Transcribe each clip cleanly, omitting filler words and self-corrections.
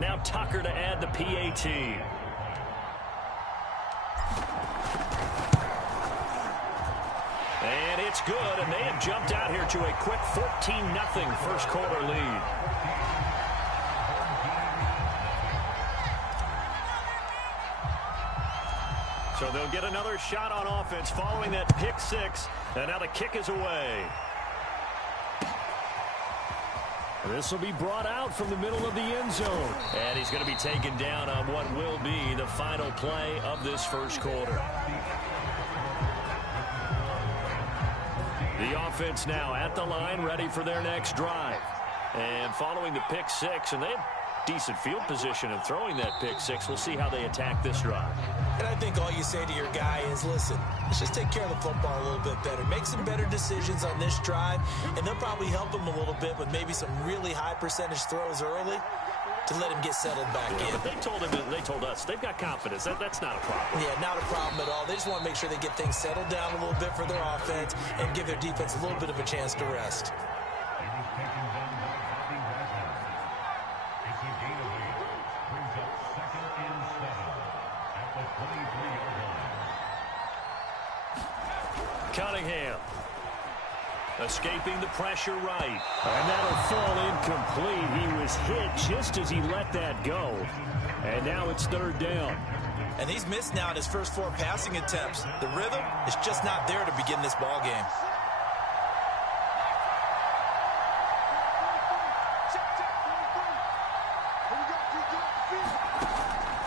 Now Tucker to add the PAT. And it's good, and they have jumped out here to a quick 14-0 first quarter lead. So they'll get another shot on offense following that pick six, and now the kick is away. This will be brought out from the middle of the end zone. And he's going to be taken down on what will be the final play of this first quarter. The offense now at the line, ready for their next drive. And following the pick six, and they have decent field position in throwing that pick six. We'll see how they attack this drive. And I think all you say to your guy is, listen, let's just take care of the football a little bit better. Make some better decisions on this drive, and they'll probably help him a little bit with maybe some really high percentage throws early to let him get settled back in. But they told us they've got confidence. That's not a problem. Yeah, not a problem at all. They just want to make sure they get things settled down a little bit for their offense and give their defense a little bit of a chance to rest. Cunningham escaping the pressure right. And that'll fall incomplete. He was hit just as he let that go. And now it's third down. And he's missed now in his first 4 passing attempts. The rhythm is just not there to begin this ball game.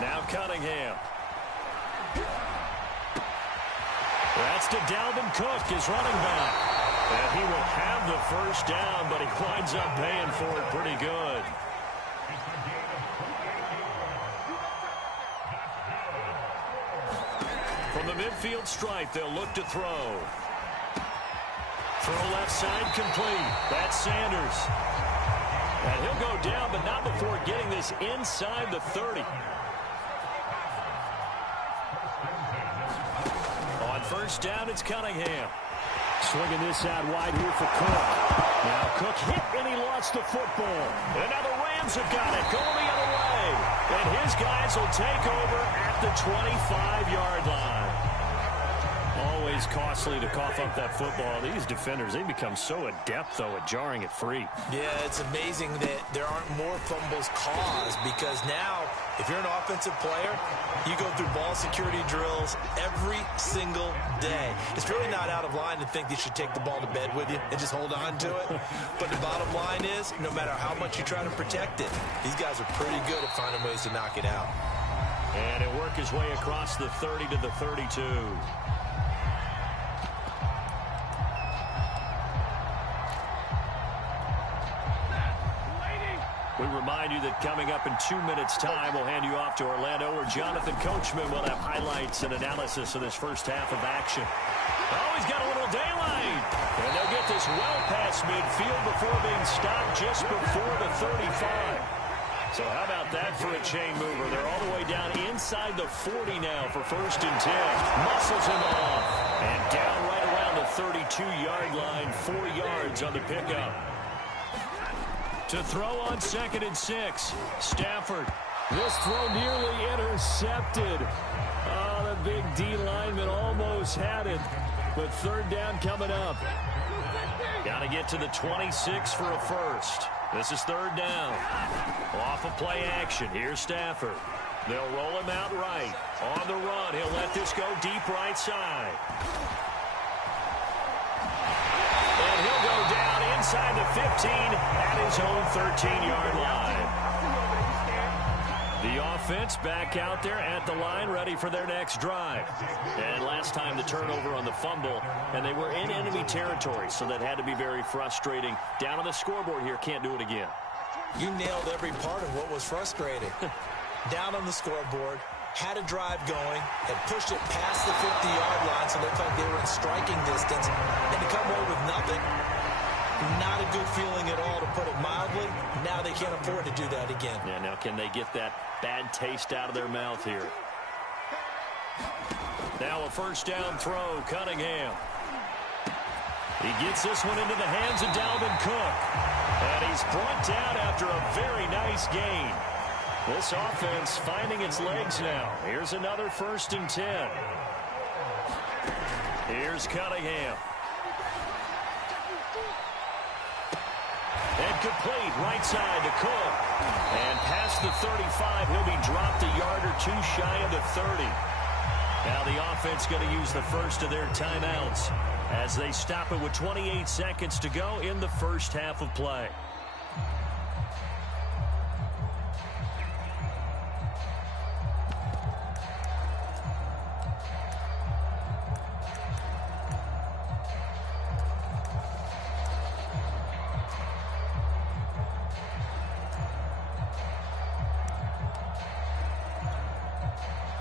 Now Cunningham. That's to Dalvin Cook, his running back. And he will have the first down, but he winds up paying for it pretty good. From the midfield stripe, they'll look to throw. Throw left side complete. That's Sanders. And he'll go down, but not before getting this inside the 30. On first down, it's Cunningham. Swinging this out wide here for Cook. Now Cook hit and he lost the football. And now the Rams have got it going the other way. And his guys will take over at the 25-yard line. Always costly to cough up that football. These defenders, they become so adept, though, at jarring it free. Yeah, it's amazing that there aren't more fumbles caused because now, if you're an offensive player, you go through ball security drills every single day. It's really not out of line to think you should take the ball to bed with you and just hold on to it. But the bottom line is, no matter how much you try to protect it, these guys are pretty good at finding ways to knock it out. And it worked his way across the 30 to the 32. We remind you that coming up in 2 minutes' time, we'll hand you off to Orlando, where Jonathan Coachman will have highlights and analysis of this first half of action. Oh, he's got a little daylight. And they'll get this well past midfield before being stopped just before the 35. So how about that for a chain mover? They're all the way down inside the 40 now for first and 10. Muscles him off. And down right around the 32-yard line, 4 yards on the pickup. To throw on 2nd and 6. Stafford. This throw nearly intercepted. Oh, the big D lineman almost had it. But third down coming up. Got to get to the 26 for a first. This is third down. Off of play action. Here's Stafford. They'll roll him out right. On the run. He'll let this go deep right side. And he'll go down inside the 15 at his own 13-yard line. The offense back out there at the line, ready for their next drive. And last time the turnover on the fumble, and they were in enemy territory, so that had to be very frustrating. Down on the scoreboard here, can't do it again. You nailed every part of what was frustrating. Down on the scoreboard, had a drive going, had pushed it past the 50-yard line, so they felt they were in striking distance, and to come away with nothing, not a good feeling at all, to put it mildly. Now they can't afford to do that again. Yeah, now can they get that bad taste out of their mouth here? Now a first down throw, Cunningham. He gets this one into the hands of Dalvin Cook. And he's brought down after a very nice gain. This offense finding its legs now. Here's another 1st and 10. Here's Cunningham. And complete right side to Cook. And past the 35, he'll be dropped a yard or two shy of the 30. Now the offense going to use the first of their timeouts as they stop it with 28 seconds to go in the first half of play.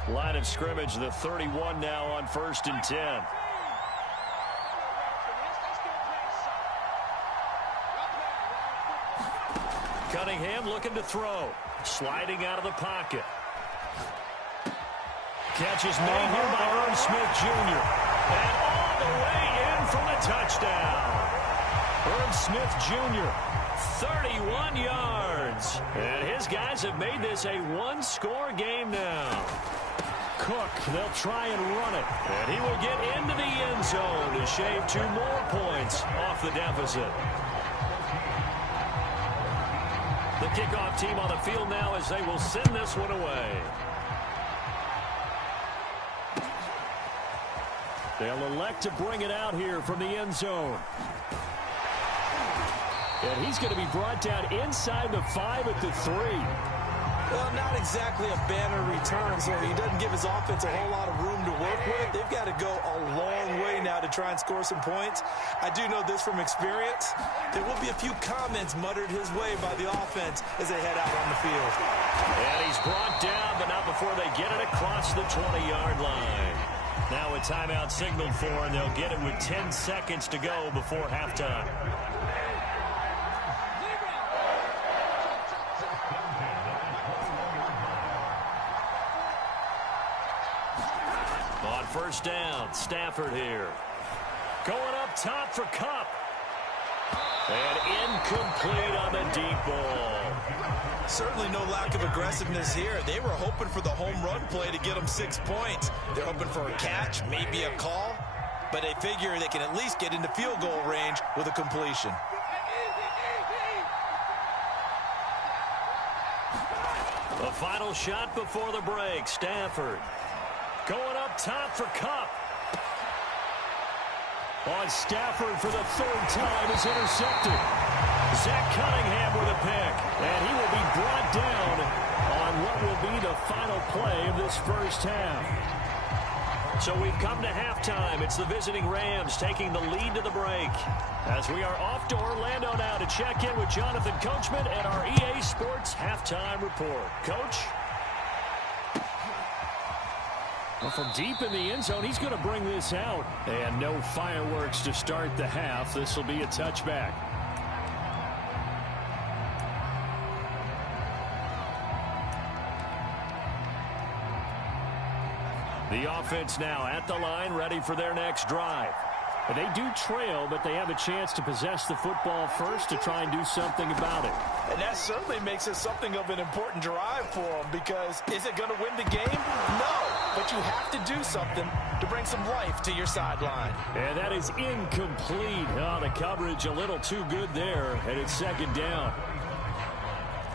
Line of scrimmage, the 31 now on 1st and 10. Cunningham looking to throw. Sliding out of the pocket. Catch is made here by Irv Smith Jr. And all the way in for the touchdown. Irv Smith Jr., 31 yards. And his guys have made this a one-score game now. Cook, they'll try and run it. And he will get into the end zone to shave 2 more points off the deficit. The kickoff team on the field now as they will send this one away. They'll elect to bring it out here from the end zone. And he's going to be brought down inside the 5 at the 3. Well, not exactly a banner return, so he doesn't give his offense a whole lot of room to work with. They've got to go a long way now to try and score some points. I do know this from experience. There will be a few comments muttered his way by the offense as they head out on the field. And he's brought down, but not before they get it across the 20-yard line. Now a timeout signaled for, and they'll get it with 10 seconds to go before halftime. On 1st down, Stafford here. Going up top for Kupp. And incomplete on the deep ball. Certainly no lack of aggressiveness here. They were hoping for the home run play to get them 6 points. They're hoping for a catch, maybe a call, but they figure they can at least get into field goal range with a completion. The final shot before the break, Stafford. Going up top for Kupp. On Stafford for the 3rd time is intercepted. Zach Cunningham with a pick. And he will be brought down on what will be the final play of this first half. So we've come to halftime. It's the visiting Rams taking the lead to the break. As we are off to Orlando now to check in with Jonathan Coachman and our EA Sports Halftime Report. Coach? Well, from deep in the end zone, he's going to bring this out. And no fireworks to start the half. This will be a touchback. The offense now at the line, ready for their next drive. They do trail, but they have a chance to possess the football first to try and do something about it. And that certainly makes it something of an important drive for them, because is it going to win the game? No, but you have to do something to bring some life to your sideline. And that is incomplete. Oh, the coverage a little too good there, and it's 2nd down.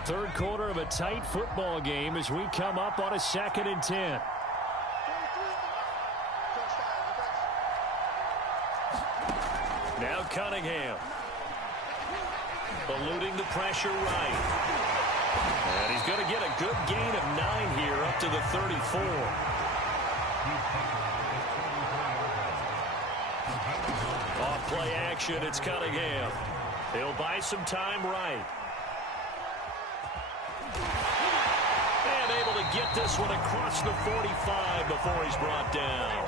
3rd quarter of a tight football game as we come up on a 2nd and 10. Now Cunningham. Eluding the pressure right. And he's going to get a good gain of 9 here up to the 34. Off play action, it's Cunningham. He'll buy some time right. And able to get this one across the 45 before he's brought down.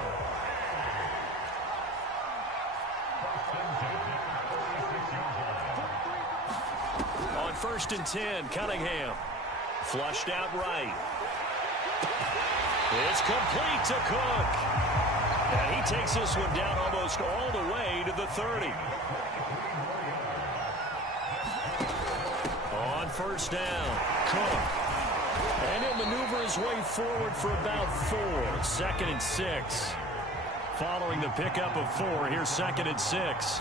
On 1st and 10, Cunningham. Flushed out right. It's complete to Cook. And he takes this one down almost all the way to the 30. On 1st down, Cook. And he'll maneuver his way forward for about 4. 2nd and 6. Following the pickup of 4, here's 2nd and 6.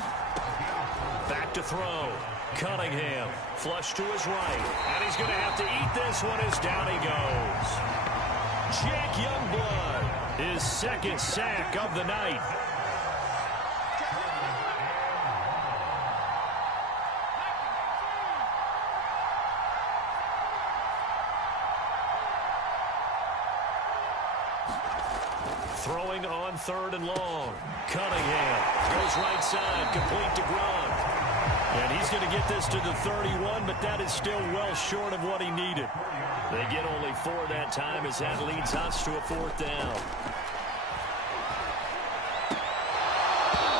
Back to throw. Cunningham, flush to his right. And he's going to have to eat this one as down he goes. Jack Youngblood, his 2nd sack of the night. Throwing on 3rd and long. Cunningham goes right side, complete to Gronk. And he's going to get this to the 31, but that is still well short of what he needed. They get only 4 that time as that leads us to a 4th down.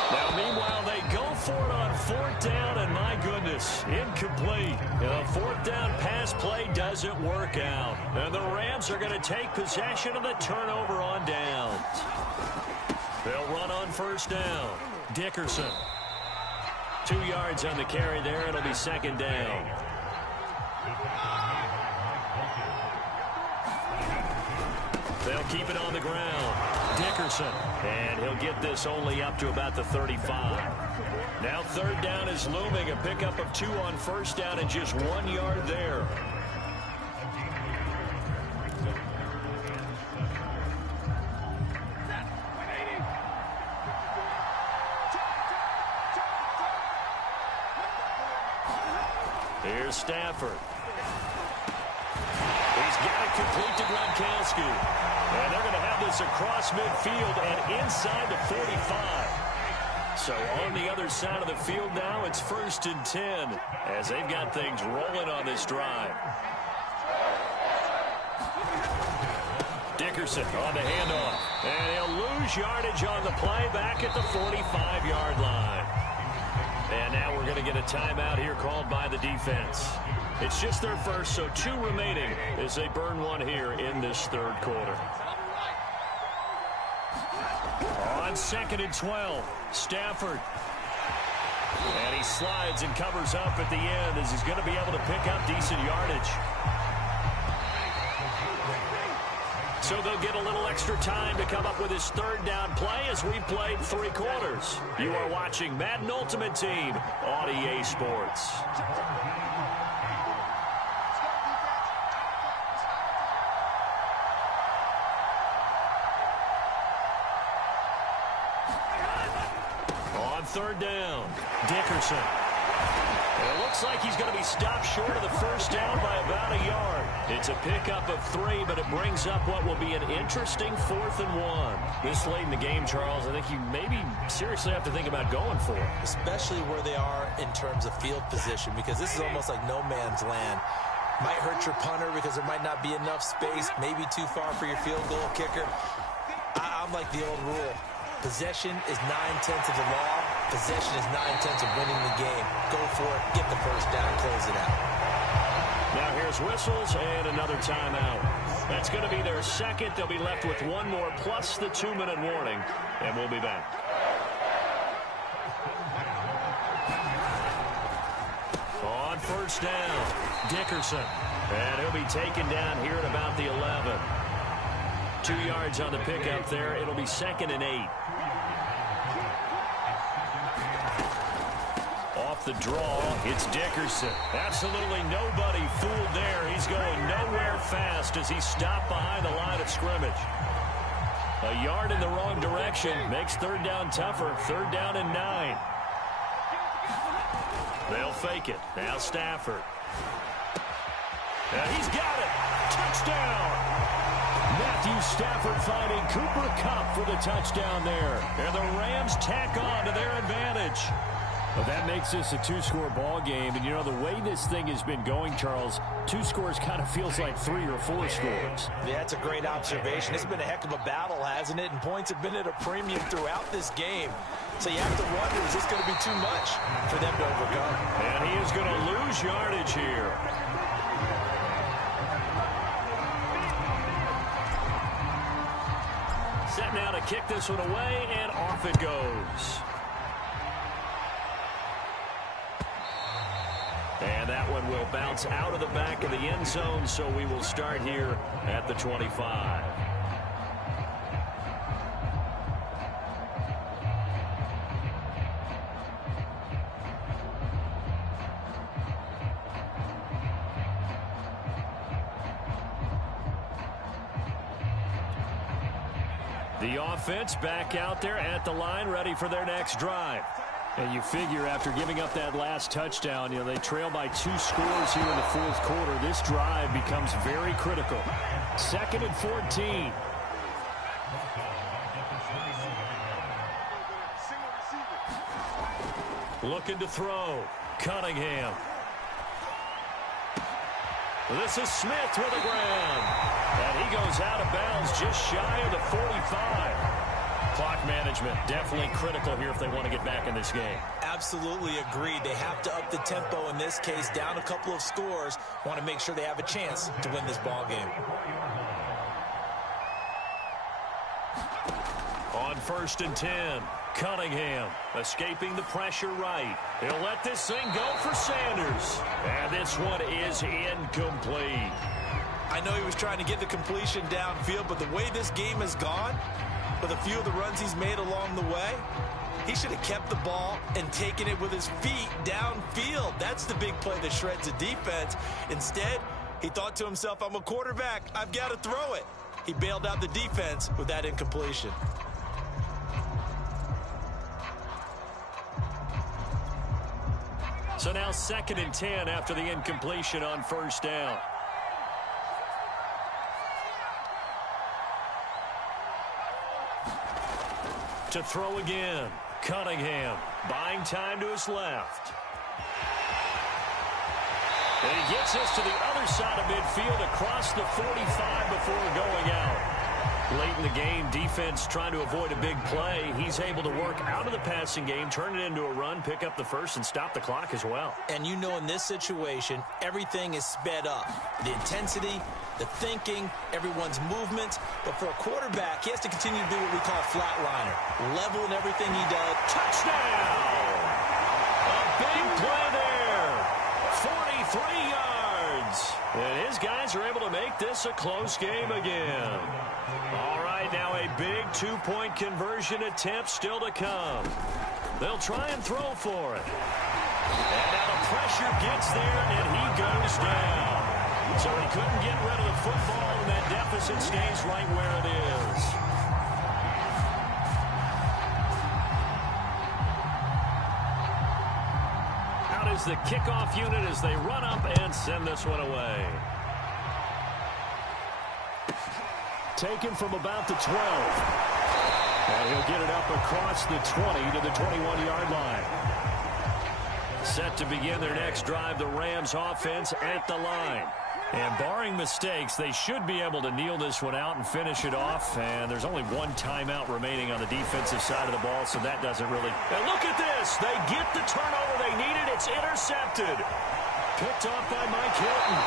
Now, meanwhile, they go for it on 4th down, and my goodness, incomplete. A 4th down pass play doesn't work out. And the Rams are going to take possession of the turnover on downs. They'll run on 1st down. Dickerson. 2 yards on the carry there. It'll be 2nd down. They'll keep it on the ground. Dickerson. And he'll get this only up to about the 35. Now 3rd down is looming. A pickup of 2 on 1st down and just 1 yard there. Here's Stafford. He's got it complete to Gronkowski. And they're going to have this across midfield and inside the 45. So on the other side of the field now, it's 1st and 10 as they've got things rolling on this drive. Dickerson on the handoff. And he'll lose yardage on the play back at the 45-yard line. And now we're going to get a timeout here called by the defense. It's just their first, so 2 remaining as they burn 1 here in this 3rd quarter. On 2nd and 12, Stafford. And he slides and covers up at the end as he's going to be able to pick up decent yardage. So they'll get a little extra time to come up with his 3rd down play as we've played 3 quarters. You are watching Madden Ultimate Team on EA Sports. On 3rd down, Dickerson. It looks like he's going to be stopped short of the 1st down by about a yard. It's a pickup of 3, but it brings up what will be an interesting 4th and 1. This late in the game, Charles, I think you maybe seriously have to think about going for it. Especially where they are in terms of field position, because this is almost like no man's land. Might hurt your punter because there might not be enough space, maybe too far for your field goal kicker. I'm like the old rule. Possession is 9/10 of the law. Possession is 9/10 of winning the game. Go for it. Get the 1st down. Close it out. Now here's whistles and another timeout. That's going to be their 2nd. They'll be left with 1 more plus the 2-minute warning, and we'll be back. On 1st down, Dickerson. And he'll be taken down here at about the 11. 2 yards on the pickup there. It'll be 2nd and 8. Off the draw, it's Dickerson. Absolutely nobody fooled there. He's going nowhere fast as he's stopped behind the line of scrimmage. A yard in the wrong direction makes 3rd down tougher. 3rd down and 9. They'll fake it. Now Stafford. And he's got it. Touchdown. Matthew Stafford finding Cooper Kupp for the touchdown there. And the Rams tack on to their advantage. Well, that makes this a 2-score ball game. And, you know, the way this thing has been going, Charles, 2 scores kind of feels like 3 or 4 scores. Yeah, that's a great observation. It's been a heck of a battle, hasn't it? And points have been at a premium throughout this game. So you have to wonder, is this going to be too much for them to overcome? And he is going to lose yardage here. Set now to kick this one away, and off it goes. And that one will bounce out of the back of the end zone, so we will start here at the 25. The offense back out there at the line, ready for their next drive. And you figure after giving up that last touchdown, they trail by 2 scores here in the fourth quarter. This drive becomes very critical. 2nd and 14. Looking to throw. Cunningham. This is Smith with the ground. And he goes out of bounds just shy of the 45. Clock management definitely critical here if they want to get back in this game. Absolutely agreed. They have to up the tempo in this case, down a couple of scores. Want to make sure they have a chance to win this ball game. On 1st and 10, Cunningham escaping the pressure right. He'll let this thing go for Sanders. And this one is incomplete. I know he was trying to get the completion downfield, but the way this game has gone, with a few of the runs he's made along the way, he should have kept the ball and taken it with his feet downfield. That's the big play that shreds the defense. Instead, he thought to himself, I'm a quarterback, I've got to throw it. He bailed out the defense with that incompletion. So now 2nd and 10 after the incompletion on 1st down. To throw again. Cunningham buying time to his left. And he gets us to the other side of midfield across the 45 before going out. Late in the game, defense trying to avoid a big play. He's able to work out of the passing game, turn it into a run, pick up the first, and stop the clock as well. And you know in this situation, everything is sped up. The intensity, the thinking, everyone's movement. But for a quarterback, he has to continue to do what we call flatliner. Level in everything he does. Touchdown! A big play there. 43 yards. And his guys are able to make this a close game again. All right, now a big 2-point conversion attempt still to come. They'll try and throw for it. And now the pressure gets there, and he goes down. So he couldn't get rid of the football, and that deficit stays right where it is. Out is the kickoff unit as they run up and send this one away. Taken from about the 12. And he'll get it up across the 20 to the 21-yard line. Set to begin their next drive, the Rams offense at the line. And barring mistakes, they should be able to kneel this one out and finish it off. And there's only one timeout remaining on the defensive side of the ball, so that doesn't really... And look at this! They get the turnover they needed. It's intercepted. Picked off by Mike Hilton.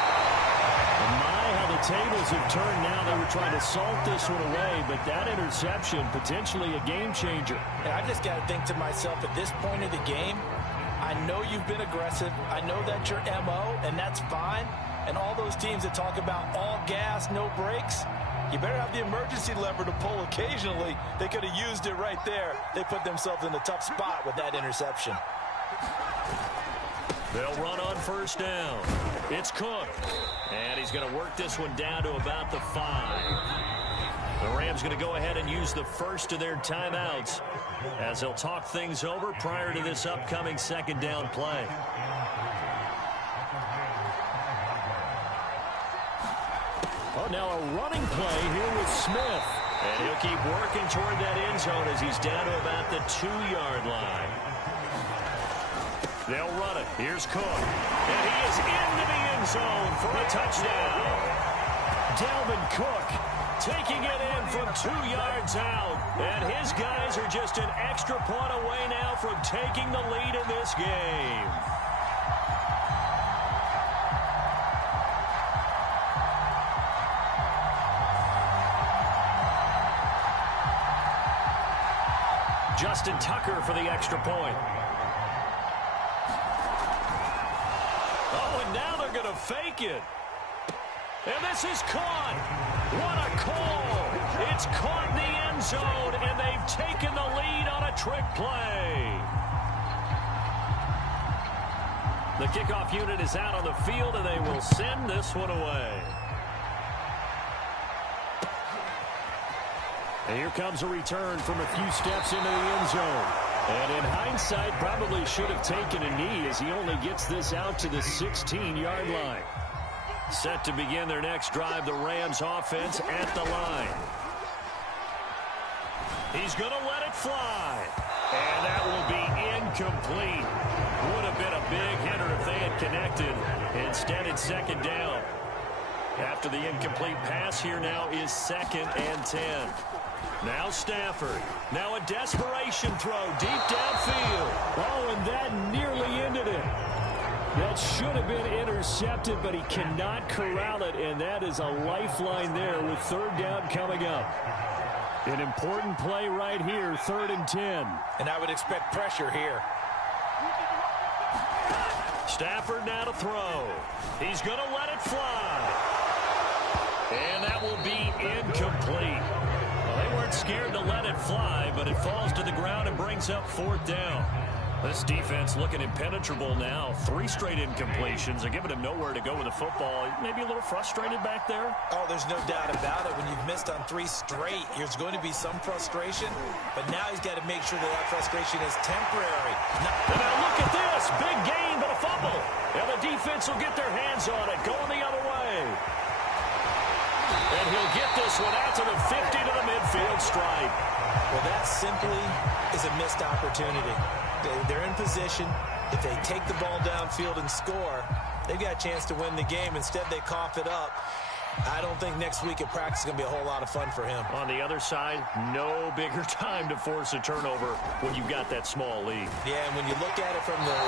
How the tables have turned now. They were trying to salt this one away, but that interception, potentially a game changer. And I just got to think to myself, at this point of the game, I know you've been aggressive. I know that's your MO, and that's fine. And all those teams that talk about all gas, no brakes, you better have the emergency lever to pull occasionally. They could have used it right there. They put themselves in a tough spot with that interception. They'll run on 1st down. It's Cook. And he's going to work this one down to about the 5. The Rams going to go ahead and use the first of their timeouts as they'll talk things over prior to this upcoming 2nd down play. Oh, now a running play here with Smith. And he'll keep working toward that end zone as he's down to about the 2-yard line. They'll run it. Here's Cook. And he is into the end zone for a touchdown. Dalvin Cook taking it in from 2 yards out. And his guys are just an extra point away now from taking the lead in this game. Justin Tucker for the extra point. fake it. And this is caught. What a call. It's caught in the end zone, and they've taken the lead on a trick play. The kickoff unit is out on the field, and they will send this one away. And here comes a return from a few steps into the end zone. And in hindsight, probably should have taken a knee as he only gets this out to the 16-yard line. Set to begin their next drive, the Rams offense at the line. He's going to let it fly. And that will be incomplete. Would have been a big hitter if they had connected. Instead, it's second down. After the incomplete pass, here now is 2nd and 10. Now Stafford. Now a desperation throw deep downfield. Oh, and that nearly ended it. That should have been intercepted, but he cannot corral it, and that is a lifeline there with 3rd down coming up. An important play right here, 3rd and 10. And I would expect pressure here. Stafford now to throw. He's going to let it fly. And that will be incomplete. Well, they weren't scared to let it fly, but it falls to the ground and brings up 4th down. This defense looking impenetrable now. 3 straight incompletions are giving him nowhere to go with the football. Maybe a little frustrated back there. Oh, there's no doubt about it. When you've missed on 3 straight, there's going to be some frustration. But now he's got to make sure that frustration is temporary. And now look at this. Big gain, but a fumble. And the defense will get their hands on it. Going the other way. And he'll get this one out to the 50 to the midfield stripe. Well, that simply is a missed opportunity. They're in position. If they take the ball downfield and score, they've got a chance to win the game. Instead, they cough it up. I don't think next week at practice is going to be a whole lot of fun for him. On the other side, no bigger time to force a turnover when you've got that small lead. Yeah, and when you look at it from the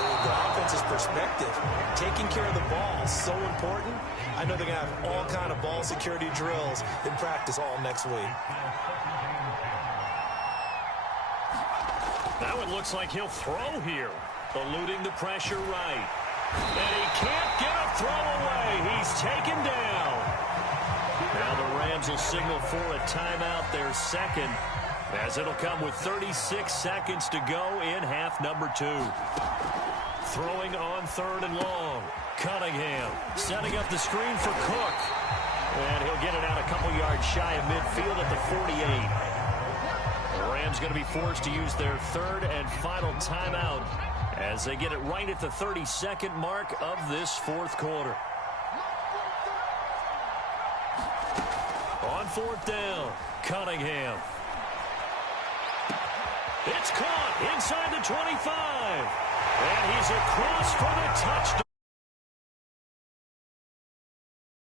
offense's perspective, taking care of the ball is so important. I know they're going to have all kind of ball security drills in practice all next week. Now it looks like he'll throw here, eluding the pressure right. And he can't get a throw away. He's taken down. Now the Rams will signal for a timeout, their 2nd, as it'll come with 36 seconds to go in half number 2. Throwing on 3rd and long. Cunningham setting up the screen for Cook. And he'll get it out a couple yards shy of midfield at the 48. The Rams going to be forced to use their 3rd and final timeout as they get it right at the 32nd mark of this 4th quarter. On 4th down, Cunningham. It's caught inside the 25. And he's across for the touchdown.